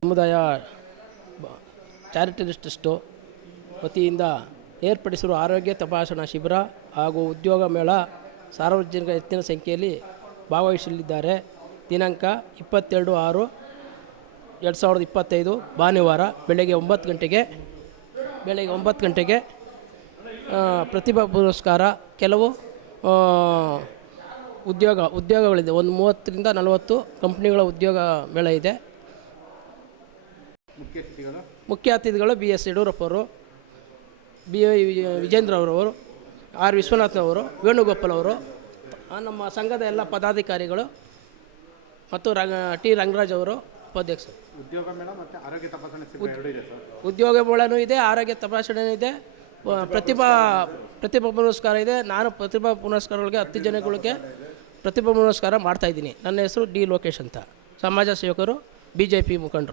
ಸಮುದಾಯ ಚಾರಿಟರಿ ಟ್ರಸ್ಟು ವತಿಯಿಂದ ಏರ್ಪಡಿಸಿರುವ ಆರೋಗ್ಯ ತಪಾಸಣಾ ಶಿಬಿರ ಹಾಗೂ ಉದ್ಯೋಗ ಮೇಳ ಸಾರ್ವಜನಿಕ ಹೆಚ್ಚಿನ ಸಂಖ್ಯೆಯಲ್ಲಿ ಭಾಗವಹಿಸಲಿದ್ದಾರೆ. ದಿನಾಂಕ ಇಪ್ಪತ್ತೆರಡು ಆರು ಎರಡು ಸಾವಿರದ ಇಪ್ಪತ್ತೈದು ಭಾನುವಾರ ಬೆಳಗ್ಗೆ ಒಂಬತ್ತು ಗಂಟೆಗೆ, ಬೆಳಗ್ಗೆ ಒಂಬತ್ತು ಗಂಟೆಗೆ ಪ್ರತಿಭಾ ಪುರಸ್ಕಾರ ಕೆಲವು ಉದ್ಯೋಗ, ಉದ್ಯೋಗಗಳಿದೆ. ಒಂದು ಮೂವತ್ತರಿಂದ ನಲವತ್ತು ಕಂಪ್ನಿಗಳ ಉದ್ಯೋಗ ಮೇಳ ಇದೆ. ಮುಖ್ಯ ಅತಿಥಿಗಳು ಬಿ ಎಸ್ ಯಡಿಯೂರಪ್ಪ ಅವರು ಬಿ ವೈ ವಿಜೇಂದ್ರ ಅವರವರು ಆರ್ ವಿಶ್ವನಾಥ್ ಅವರು ವೇಣುಗೋಪಾಲ್ ಅವರು ನಮ್ಮ ಸಂಘದ ಎಲ್ಲ ಪದಾಧಿಕಾರಿಗಳು ಮತ್ತು ರಂಗ ಟಿ ರಂಗರಾಜ್ ಅವರು ಉಪಾಧ್ಯಕ್ಷರು. ಉದ್ಯೋಗ ಮತ್ತು ಆರೋಗ್ಯ ತಪಾಸಣೆ ಉದ್ಯೋಗ ಮೇಳನೂ ಇದೆ ಆರೋಗ್ಯ ತಪಾಸಣೆ ಇದೆ ಪ್ರತಿಭಾ ಪ್ರತಿಭಾ ಪುರಸ್ಕಾರ ಇದೆ. ನಾನು ಪ್ರತಿಭಾ ಪುರಸ್ಕಾರಗಳಿಗೆ ಹತ್ತು ಜನಗಳಿಗೆ ಪ್ರತಿಭಾ ಪುರಸ್ಕಾರ ಮಾಡ್ತಾಯಿದ್ದೀನಿ ನನ್ನ ಹೆಸರು ಡಿ ಲೋಕೇಶ್ ಅಂತ. ಸಮಾಜ ಸೇವಕರು ಬಿ ಜೆ ಪಿ ಮುಖಂಡರು.